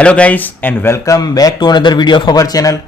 Hello guys and welcome back to another video of our channel.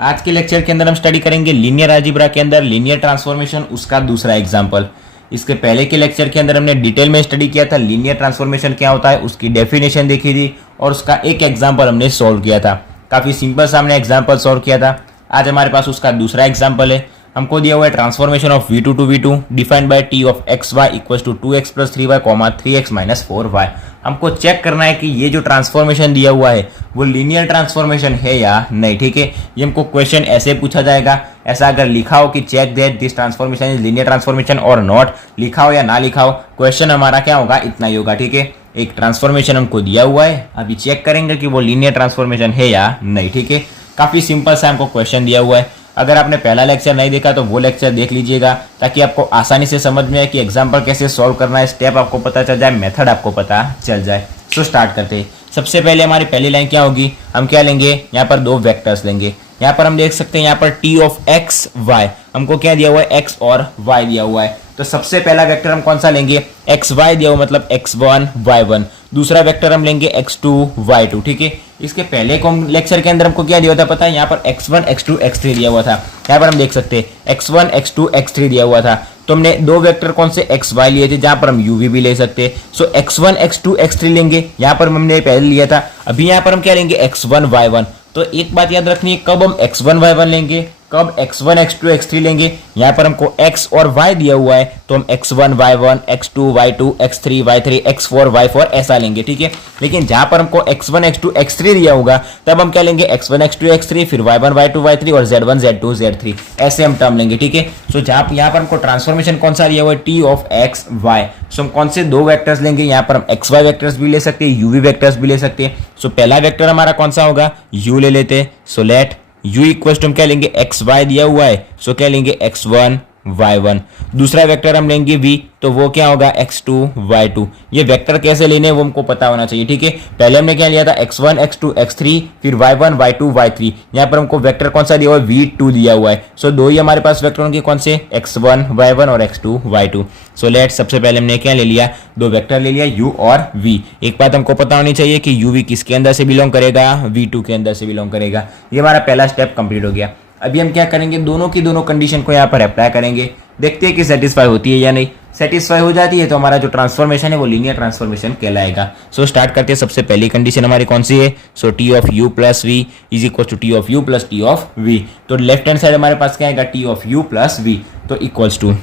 आज के lecture के अंदर हम स्टडी करेंगे लीनियर अलजेब्रा के अंदर लीनियर ट्रांसफॉर्मेशन, उसका दूसरा एग्जांपल। इसके पहले के लेक्चर के अंदर हमने डिटेल में स्टडी किया था लीनियर ट्रांसफॉर्मेशन क्या होता है, उसकी डेफिनेशन देखी थी और उसका एक एग्जाम्पल हमने सॉल्व किया था। काफ़ी सिंपल सा हमने एग्जाम्पल सॉल्व किया था। आज हमारे पास उसका दूसरा एग्जाम्पल है। हमको दिया हुआ है transformation of V2 to V2 defined by T of XY equals to 2x plus 3y comma 3x minus 4y। हमको चेक करना है कि ये जो ट्रांसफॉर्मेशन दिया हुआ है वो लीनियर ट्रांसफॉर्मेशन है या नहीं। ठीक है, ये हमको क्वेश्चन ऐसे पूछा जाएगा। ऐसा अगर लिखा हो कि check that this transformation is linear transformation और नॉट, लिखा हो या ना लिखा हो, क्वेश्चन हमारा क्या होगा, इतना ही होगा। ठीक है, एक ट्रांसफॉर्मेशन हमको दिया हुआ है, अभी चेक करेंगे कि वो लीनियर ट्रांसफॉर्मेशन है या नहीं। ठीक है, काफी सिंपल सा हमको क्वेश्चन दिया हुआ है। अगर आपने पहला लेक्चर नहीं देखा तो वो लेक्चर देख लीजिएगा ताकि आपको आसानी से समझ में आए कि एग्जाम्पल कैसे सॉल्व करना है, स्टेप आपको पता चल जाए, मेथड आपको पता चल जाए। तो स्टार्ट करते हैं। सबसे पहले हमारी पहली लाइन क्या होगी, हम क्या लेंगे, यहाँ पर दो वेक्टर्स लेंगे। यहाँ पर हम देख सकते हैं यहाँ पर T ऑफ एक्स वाई, हमको क्या दिया हुआ है, एक्स और वाई दिया हुआ है। तो सबसे पहला वेक्टर हम कौन सा लेंगे, एक्स वाई दिया हुआ मतलब x1 y1। दूसरा वेक्टर हम लेंगे x2 y2। ठीक है, इसके पहले लेक्चर के अंदर हमको क्या दिया हुआ था पता है, यहाँ पर x1 x2 x3 दिया हुआ था। यहाँ पर हम देख सकते हैं x1 x2 x3 दिया हुआ था। तो हमने दो वेक्टर कौन से एक्स वाई लिए थे, जहां पर हम u भी ले सकते हैं। सो x1 x2 x3 लेंगे, यहाँ पर हमने पहले लिया था। अभी यहाँ पर हम क्या लेंगे, x1 y1। तो एक बात याद रखनी है, कब हम x1 y1 लेंगे, कब x1 x2 x3 लेंगे। यहाँ पर हमको x और y दिया हुआ है तो हम x1 y1 x2 y2 x3 y3 x4 y4 ऐसा लेंगे। ठीक है, लेकिन जहां पर हमको x1 x2 x3 दिया होगा तब हम क्या लेंगे, x1 x2 x3 फिर y1 y2 y3 और z1 z2 z3 ऐसे हम टर्म लेंगे। ठीक है, सो जहां यहाँ पर हमको ट्रांसफॉर्मेशन कौन सा दिया हुआ है, T ऑफ एक्स वाई। सो हम कौन से दो वेक्टर्स लेंगे, यहाँ पर हम एक्स वाई वेक्टर्स भी ले सकते हैं, u वेक्टर्स भी ले सकते हैं। सो पहला वेक्टर हमारा कौन सा होगा, u ले लेते हैं। So let u equal to हम क्या लेंगे, एक्स वाई दिया हुआ है सो क्या लेंगे x1 y1। दूसरा वेक्टर हम लेंगे v, तो वो क्या होगा x2 y2। ये वेक्टर कैसे लेने हैं वो हमको पता होना चाहिए। ठीक है, पहले हमने क्या लिया था, x1 x2 x3 फिर y1 y2 y3। यहाँ पर हमको वेक्टर कौन सा दिया हुआ है, v2 दिया हुआ है। सो दो ही हमारे पास वेक्टर होंगे, कौन से, x1 y1 और x2 y2। सो लेट सबसे पहले हमने क्या ले लिया, दो वेक्टर ले लिया u और v। एक बात हमको पता होनी चाहिए कि uv किसके अंदर से बिलोंग करेगा, v2 के अंदर से बिलोंग करेगा। ये हमारा पहला स्टेप कंप्लीट हो गया। अभी हम क्या करेंगे, दोनों की दोनों कंडीशन को यहाँ पर अप्लाई करेंगे, देखते हैं कि सेटिस्फाई होती है या नहीं। सेटिस्फाई हो जाती है तो हमारा जो ट्रांसफॉर्मेशन है वो लीनियर ट्रांसफॉर्मेशन कहलाएगा। सो स्टार्ट करते हैं। सबसे पहली कंडीशन हमारी कौन सी है, so T of u plus v is equal to T of u plus T of v। तो लेफ्ट हैंड साइड हमारे पास क्या आएगा, T of u plus v, तो equals to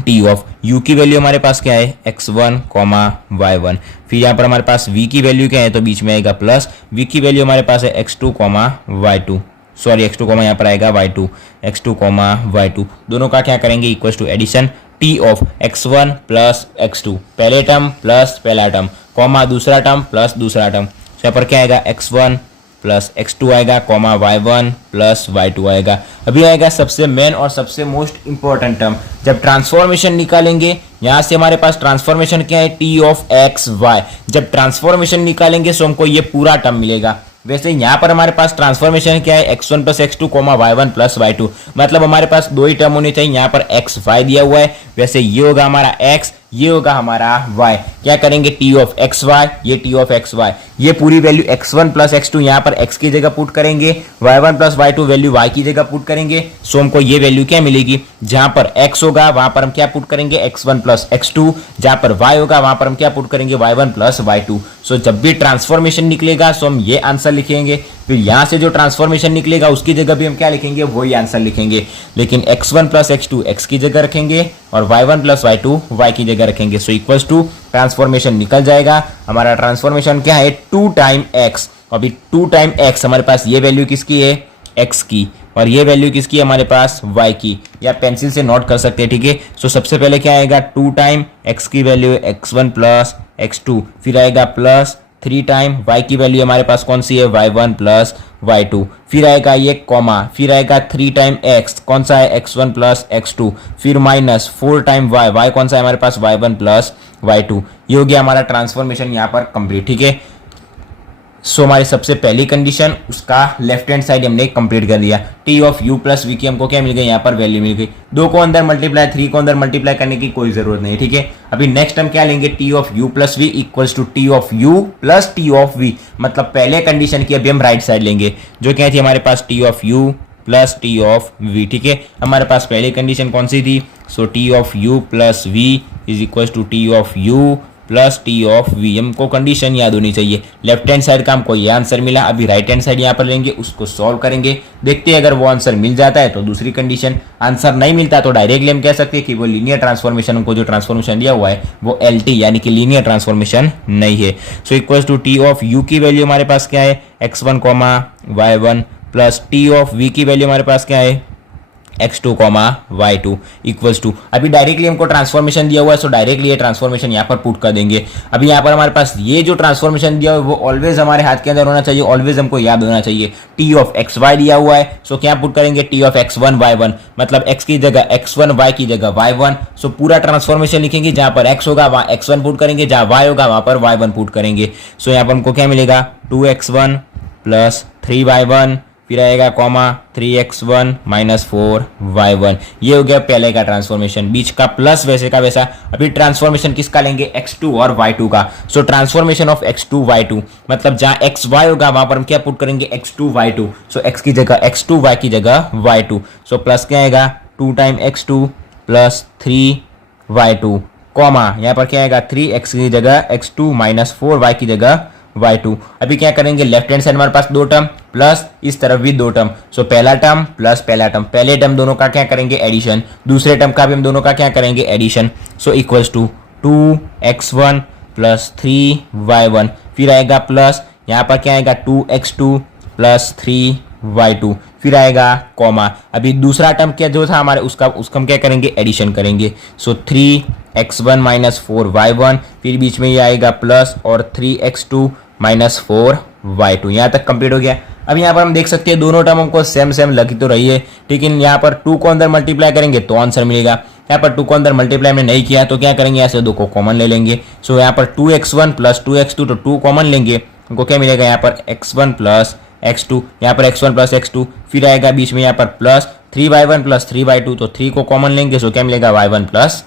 T of u की वैल्यू हमारे पास क्या है, x1 y1। फिर यहाँ पर हमारे पास v की वैल्यू क्या है, तो बीच में आएगा प्लस, v की वैल्यू हमारे पास है x2 y2, सॉरी x2 यहाँ पर आएगा y2, x2 y2। दोनों का क्या करेंगे, equals to addition T of x1 plus x2, पहले टर्म प्लस पहला टर्म कॉमा दूसरा टर्म प्लस दूसरा टर्म। यहाँ पर क्या आएगा, x1 प्लस x2 आएगा कॉमा y1 प्लस y2 आएगा। अभी आएगा सबसे मेन और सबसे मोस्ट इंपॉर्टेंट टर्म, जब ट्रांसफॉर्मेशन निकालेंगे यहां से हमारे पास ट्रांसफॉर्मेशन क्या है, T ऑफ एक्स वाई। जब ट्रांसफॉर्मेशन निकालेंगे तो हमको ये पूरा टर्म मिलेगा। वैसे यहाँ पर हमारे पास ट्रांसफॉर्मेशन क्या है, x1 plus x2 y1 plus y2, मतलब हमारे पास दो ही टर्म होने चाहिए। यहाँ पर x y दिया हुआ है, वैसे ये होगा हमारा x, ये होगा हमारा y। क्या करेंगे, T ऑफ एक्स वाई, ये T ऑफ एक्स वाई, ये पूरी वैल्यू x1 प्लस x2 यहाँ पर x की जगह पुट करेंगे, y1 plus y2 value y की जगह पुट करेंगे। सो हमको ये वैल्यू क्या मिलेगी, जहां पर x होगा वहां पर हम क्या पुट करेंगे, x1 प्लस x2, जहां पर y होगा वहां पर हम क्या पुट करेंगे, y1 प्लस y2। सो जब भी ट्रांसफॉर्मेशन निकलेगा सो हम ये आंसर लिखेंगे, फिर यहां से जो ट्रांसफॉर्मेशन निकलेगा उसकी जगह भी हम क्या लिखेंगे, वही आंसर लिखेंगे। लेकिन x1 प्लस x2 x की जगह रखेंगे और y1 प्लस y2 y की जगह रखेंगे। सो इक्वल्स टू ट्रांसफॉर्मेशन निकल जाएगा। हमारा ट्रांसफॉर्मेशन क्या है, 2 टाइम x। अभी 2 टाइम x हमारे पास ये वैल्यू किसकी है, x की, और ये वैल्यू किसकी है हमारे पास, y की। या पेंसिल से नोट कर सकते हैं। ठीक है, सो सबसे पहले क्या आएगा, 2 टाइम x की वैल्यू है x1 प्लस x2, फिर आएगा प्लस 3 टाइम y की वैल्यू हमारे पास कौन सी है, y1 प्लस y2, फिर आएगा ये कॉमा, फिर आएगा 3 टाइम x, कौन सा है, x1 प्लस x2, फिर माइनस 4 टाइम y कौन सा है हमारे पास, y1 प्लस y2। ये हो गया हमारा ट्रांसफॉर्मेशन यहाँ पर कंप्लीट। ठीक है, सो हमारी सबसे पहली कंडीशन उसका लेफ्ट हैंड साइड हमने कंप्लीट कर दिया। T of you plus v की हमको क्या मिल गई, यहाँ पर वैल्यू मिल गई। 2 को अंदर मल्टीप्लाई, 3 को अंदर मल्टीप्लाई करने की कोई जरूरत नहीं, ठीक है। अभी नेक्स्ट हम क्या लेंगे, T of you plus v equals to T of you plus T of v, मतलब पहले कंडीशन की अभी हम राइट साइड लेंगे, जो क्या थी हमारे पास T of you plus T of V, ठीक है। हमारे पास पहली कंडीशन कौन सी थी, so T of you plus we is equal to T of you plus T of V. हमको कंडीशन याद होनी चाहिए। लेफ्ट हैंड साइड का हमको ये आंसर मिला, अभी राइट हैंड साइड यहाँ पर लेंगे, उसको सॉल्व करेंगे, देखते हैं अगर वो आंसर मिल जाता है तो दूसरी कंडीशन, आंसर नहीं मिलता तो डायरेक्टली हम कह सकते हैं कि वो लीनियर ट्रांसफॉर्मेशन, हमको जो ट्रांसफॉर्मेशन दिया हुआ है वो एल टी यानी कि लीनियर ट्रांसफॉर्मेशन नहीं है। So equal to T of u की वैल्यू हमारे पास क्या है, x1 y1 plus T of v की वैल्यू हमारे पास क्या है, x2 y2 इक्वल्स टू, अभी डायरेक्टली हमको ट्रांसफॉर्मेशन दिया हुआ है, सो डायरेक्टली ये ट्रांसफॉर्मेशन यहाँ पर पुट कर देंगे। अभी यहाँ पर हमारे पास ये जो ट्रांसफॉर्मेशन दिया हुआ है वो ऑलवेज हमारे हाथ के अंदर होना चाहिए, ऑलवेज हमको याद होना चाहिए। टी ऑफ एक्स वाई दिया हुआ है, सो क्या पुट करेंगे, टी ऑफ x1 y1, मतलब x की जगह x1, y की जगह y1, सो पूरा ट्रांसफॉर्मेशन लिखेंगे, जहां पर x होगा वहां x1 पुट करेंगे, जहां y होगा वहां पर y1 पुट करेंगे। सो यहाँ पर हमको क्या मिलेगा, 2x1 प्लस 3y1, फिर आएगा कॉमा 3x1 माइनस 4y1, ये हो गया पहले का ट्रांसफॉर्मेशन। बीच का प्लस वैसे का वैसा। अभी ट्रांसफॉर्मेशन किसका लेंगे, x2 और y2 का। सो ट्रांसफॉर्मेशन ऑफ x2 y2, मतलब जहां xy होगा वहां पर हम क्या पुट करेंगे, x2 y2, सो x की जगह x2, y की जगह y2, सो प्लस क्या आएगा 2 time x2 plus 3y2, comma यहाँ पर क्या आएगा 3x की जगह x2 माइनस 4y की जगह y2। अभी क्या करेंगे, लेफ्ट हैंड साइड हमारे पास 2 टर्म प्लस इस तरफ भी 2 टर्म, सो पहला टर्म प्लस पहला टर्म, पहले टर्म दोनों का क्या करेंगे एडिशन, दूसरे टर्म का भी हम दोनों का क्या करेंगे addition. So equals to 2x1 plus 3y1, फिर आएगा प्लस यहाँ पर क्या आएगा 2x2 प्लस 3y2, फिर आएगा कॉमा। अभी दूसरा टर्म क्या जो था हमारे उसका हम क्या करेंगे एडिशन करेंगे। सो 3x1 माइनस 4y1, फिर बीच में ये आएगा प्लस और 3x2 माइनस 4y2, यहाँ तक कंप्लीट हो गया। अब यहाँ पर हम देख सकते हैं दोनों टर्म हमको सेम सेम लगी तो रही है, लेकिन यहाँ पर 2 को अंदर मल्टीप्लाई करेंगे तो आंसर मिलेगा। यहाँ पर 2 को अंदर मल्टीप्लाई हमने नहीं किया तो क्या करेंगे, यहाँ से 2 को कॉमन ले लेंगे। सो यहाँ पर 2x1 प्लस 2x2, तो 2 कॉमन लेंगे, हमको क्या मिलेगा यहाँ पर x1 प्लस x2, यहाँ पर x1 प्लस x2, फिर आएगा बीच में यहाँ पर प्लस 3y1 प्लस 3y2, तो 3 को कॉमन लेंगे, सो क्या मिलेगा y1 प्लस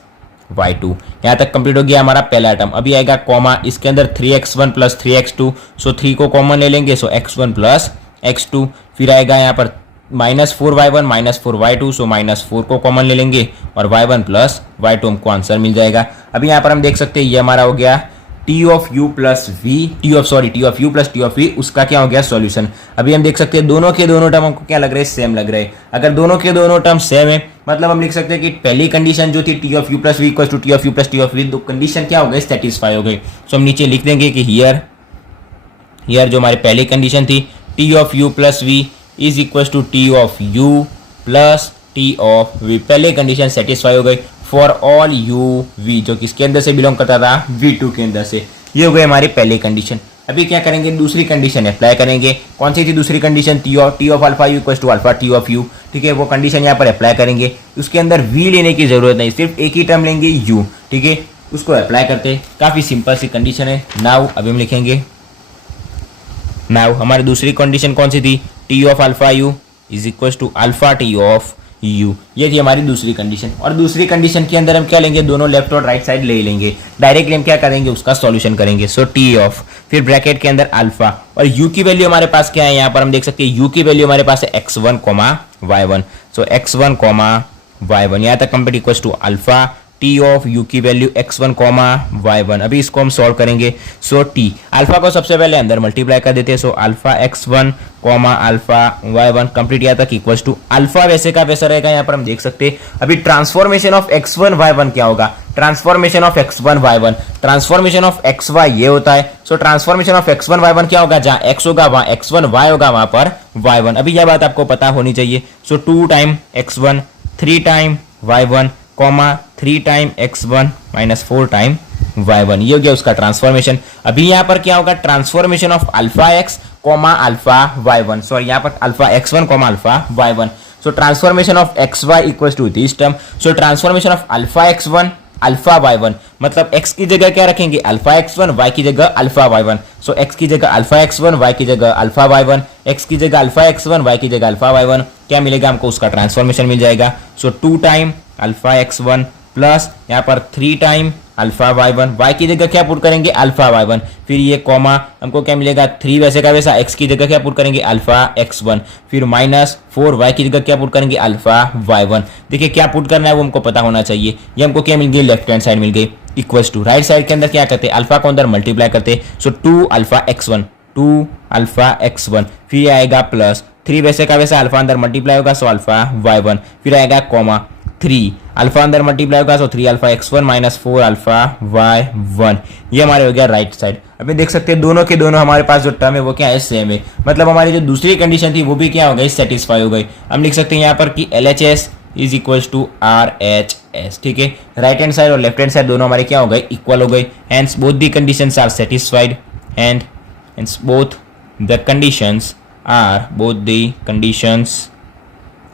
y2। यहाँ तक कंप्लीट हो गया हमारा पहला टर्म। अभी आएगा कॉमा, इसके अंदर 3x1 प्लस 3x2, सो 3 को कॉमन ले लेंगे, सो x1 प्लस x2, फिर आएगा यहाँ पर minus 4y1 minus 4y2, so minus 4 को कॉमन ले लेंगे और y1 प्लस y2 हमको आंसर मिल जाएगा। अभी यहाँ पर हम देख सकते हैं ये हमारा हो गया T of you plus v, T of you plus T of v, उसका क्या हो गया सॉल्यूशन। अभी हम देख सकते हैं दोनों के दोनों टर्म हमको क्या लग रहे हैं, सेम लग रहे हैं। अगर दोनों के दोनों टर्म सेम है मतलब हम लिख सकते हैं कि पहली कंडीशन जो थी T of you plus v equal to T of you plus T of v, दो कंडीशन क्या हो गई, सेटिस्फाई हो गई। सो हम नीचे लिख देंगे कि हियर जो हमारी पहली कंडीशन थी T of you plus we is equal to T of you plus T of v, पहले कंडीशन सेटिस्फाई हो गई फॉर ऑल यू वी, जो किसके अंदर से बिलोंग करता था, V2 के अंदर से। ये हो गई हमारी पहली कंडीशन। अभी क्या करेंगे, दूसरी कंडीशन अप्लाई करेंगे। कौन सी थी दूसरी condition, T of alpha u equal to alpha T of u, ठीक है। वो कंडीशन यहाँ पर अप्लाई करेंगे, उसके अंदर V लेने की जरूरत नहीं, सिर्फ एक ही टर्म लेंगे U, ठीक है। उसको अप्लाई करते, काफी सिंपल सी कंडीशन है। नाउ अभी हम लिखेंगे, नाउ हमारी दूसरी कंडीशन कौन सी थी, T of alpha u is equal to alpha T of u, ये थी हमारी दूसरी कंडीशन। और दूसरी कंडीशन के अंदर हम क्या लेंगे, दोनों लेफ्ट और राइट साइड ले लेंगे, डायरेक्टली हम क्या करेंगे उसका सॉल्यूशन करेंगे। सो टी ऑफ, फिर ब्रैकेट के अंदर अल्फा, और यू की वैल्यू हमारे पास क्या है, यहाँ पर हम देख सकते हैं यू की वैल्यू हमारे पास है x1 y1, सो x1 y1, यहाँ तक complete equal to alpha T of u की वैल्यू x1 y1। अभी इसको हम सॉल्व करेंगे। सो टी, अल्फा को सबसे पहले अंदर मल्टीप्लाई कर देते हैं, so alpha x1 alpha y1 complete यहाँ तक इक्वल टू अल्फा वैसे का वैसा रहेगा। यहाँ पर हम देख सकते हैं अभी ट्रांसफॉर्मेशन ऑफ x1 y1 क्या होगा, transformation of x1 y1, transformation of xy ये होता है। सो ट्रांसफॉर्मेशन ऑफ x1 y1 क्या होगा, जहां x होगा वहां x1, y होगा वहां पर y1। अभी यह बात आपको पता होनी चाहिए। सो 2 time x1, 3 time y1, 3 time x1 minus 4 time y1, ये हो गया उसका ट्रांसफॉर्मेशन। अभी यहाँ पर क्या होगा, transformation of alpha x alpha y1, sorry यहाँ पर alpha x1 alpha y1। So transformation of xy equals to this term, so transformation of alpha x1 alpha y1, मतलब x की जगह क्या रखेंगे अल्फा x1, y की जगह अल्फा y1। सो x की जगह अल्फा x1, y की जगह अल्फा y1, x की जगह अल्फा x1, y की जगह अल्फा y1, क्या मिलेगा हमको उसका ट्रांसफॉर्मेशन मिल जाएगा। सो 2 टाइम अल्फा x1 प्लस यहाँ पर 3 टाइम अल्फा y1, y की जगह क्या पुट करेंगे अल्फा y1, फिर ये कॉमा हमको क्या मिलेगा 3 वैसे का वैसा, x की जगह क्या पुट करेंगे अल्फा x1, फिर माइनस 4 y की जगह क्या पुट करेंगे अल्फा y1। देखिए क्या पुट करना है वो हमको पता होना चाहिए। ये हमको क्या मिल गई लेफ्ट हैंड साइड मिल गई इक्वल्स टू राइट साइड के अंदर क्या करते हैं अल्फा को अंदर मल्टीप्लाई करते। सो 2 अल्फा x1, फिर आएगा प्लस 3 वैसे का वैसा अल्फा अंदर मल्टीप्लाई होगा सो अल्फा y1, फिर आएगा कॉमा 3 अल्फा अंदर मल्टीप्लाई होगा सो 3 alpha x1 minus 4 alpha y1। ये हमारे हो गया राइट साइड। अभी देख सकते हैं दोनों के दोनों हमारे पास जो टर्म है वो क्या है सेम है, मतलब हमारी जो दूसरी कंडीशन थी वो भी क्या हो गई सेटिस्फाई हो गई। हम लिख सकते हैं यहाँ पर कि LHS is equals to RHS। ठीक है, राइट हैंड साइड और लेफ्ट हैंड साइड दोनों हमारे क्या हो गए इक्वल हो गए। Hence both the conditions are satisfied and both the conditions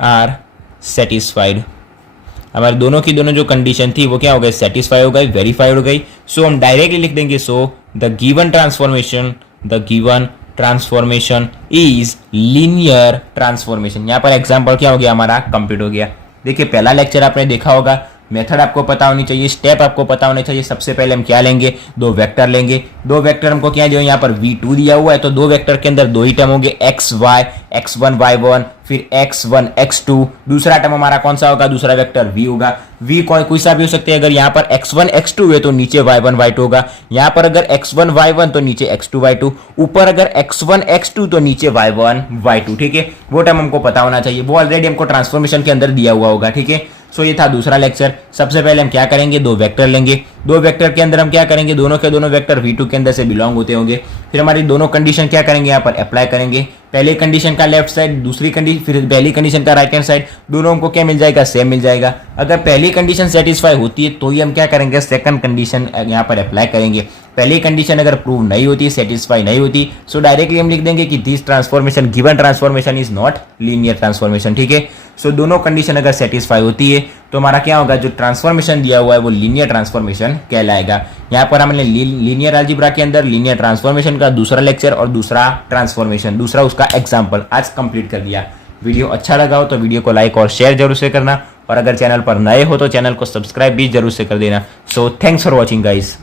are satisfied। हमारे दोनों की दोनों जो कंडीशन थी वो क्या हो गई सेटिस्फाई हो गई, वेरीफाइड हो गई। सो हम डायरेक्टली लिख देंगे so the given transformation is linear transformation. यहाँ पर एग्जाम्पल क्या हो गया हमारा कंप्लीट हो गया। देखिए पहला लेक्चर आपने देखा होगा, मेथड आपको पता होनी चाहिए, स्टेप आपको पता होने चाहिए। सबसे पहले हम क्या लेंगे दो वेक्टर लेंगे। दो वेक्टर हमको क्या जो यहाँ पर v2 दिया हुआ है तो दो वेक्टर के अंदर दो ही टर्म होंगे xy, x1 y1, फिर x1 x2। दूसरा टर्म हमारा कौन सा होगा दूसरा वेक्टर v होगा। v कोई सा भी हो सकते हैं, अगर यहाँ पर x1 x2 है तो नीचे y1 y2 होगा। यहाँ पर अगर x1 y1 तो नीचे x2 y2, ऊपर अगर x1 x2 तो नीचे y1 y2। ठीक है, वो टर्म हमको पता होना चाहिए, वो ऑलरेडी हमको ट्रांसफॉर्मेशन के अंदर दिया हुआ होगा। ठीक है, सो ये था दूसरा लेक्चर। सबसे पहले हम क्या करेंगे दो वेक्टर लेंगे। दो वेक्टर के अंदर हम क्या करेंगे दोनों के दोनों वेक्टर v2 के अंदर से बिलोंग होते होंगे। फिर हमारी दोनों कंडीशन क्या करेंगे यहाँ पर अप्लाई करेंगे। पहले कंडीशन का लेफ्ट साइड, दूसरी कंडीशन फिर पहली कंडीशन का राइट हैंड साइड, दोनों हमको क्या मिल जाएगा सेम मिल जाएगा। अगर पहली कंडीशन सेटिस्फाई होती है तो ही हम क्या करेंगे सेकंड कंडीशन यहाँ पर अप्लाई करेंगे। पहली कंडीशन अगर प्रूव नहीं होती सेटिस्फाई नहीं होती सो डायरेक्टली हम लिख देंगे कि this transformation given transformation is not linear transformation. ठीक है, सो दोनों कंडीशन अगर सेटिस्फाई होती है तो हमारा क्या होगा जो ट्रांसफॉर्मेशन दिया हुआ है वो लीनियर ट्रांसफॉर्मेशन कहलाएगा। यहाँ पर हमने लीनियर अलजेब्रा के अंदर लीनियर ट्रांसफॉर्मेशन का दूसरा लेक्चर और दूसरा ट्रांसफॉर्मेशन दूसरा उसका एग्जाम्पल आज कंप्लीट कर दिया। वीडियो अच्छा लगा हो तो वीडियो को लाइक और शेयर जरूर से करना, और अगर चैनल पर नए हो तो चैनल को सब्सक्राइब भी जरूर से कर देना। So thanks for watching guys.